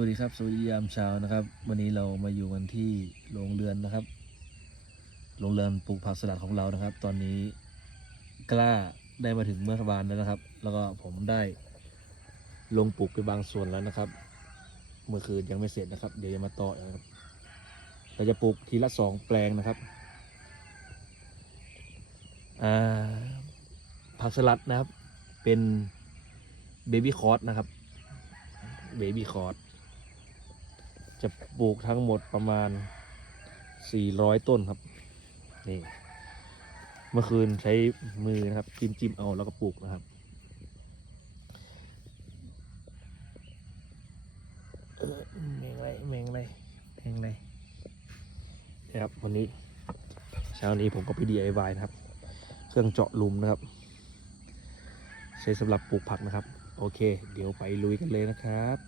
วัสดีครับสวัสดียามเช้านะครับ วันนี้เรามาอยู่กันที่โรงเรือนนะครับโรงเรือนปลูกผักสลัดของเรานะครับ ตอนนี้กล้าได้มาถึงเมื่อวานแล้วนะครับ แล้วก็ผมได้ลงปลูกไปบางส่วนแล้วนะครับ เมื่อคืนยังไม่เสร็จนะครับ เดี๋ยวจะมาต่อนะครับเราจะปลูกทีละสองแปลงนะครับผักสลัดนะครับเป็นเบบี้คอร์สนะครับเบบี้คอร์ด จะปลูกทั้งหมดประมาณ 400 ต้นครับ นี่ เมื่อคืนใช้มือนะครับ จิ้มจิ้มเอาแล้วก็ปลูกนะครับเออแมงไรแมงไรแมงไรนะครับวันนี้ เช้านี้ผมก็ไป DIY นะครับ เครื่องเจาะหลุมนะครับ ใช้สำหรับปลูกผักนะครับ โอเค เดี๋ยวไปลุยกันเลยนะครับ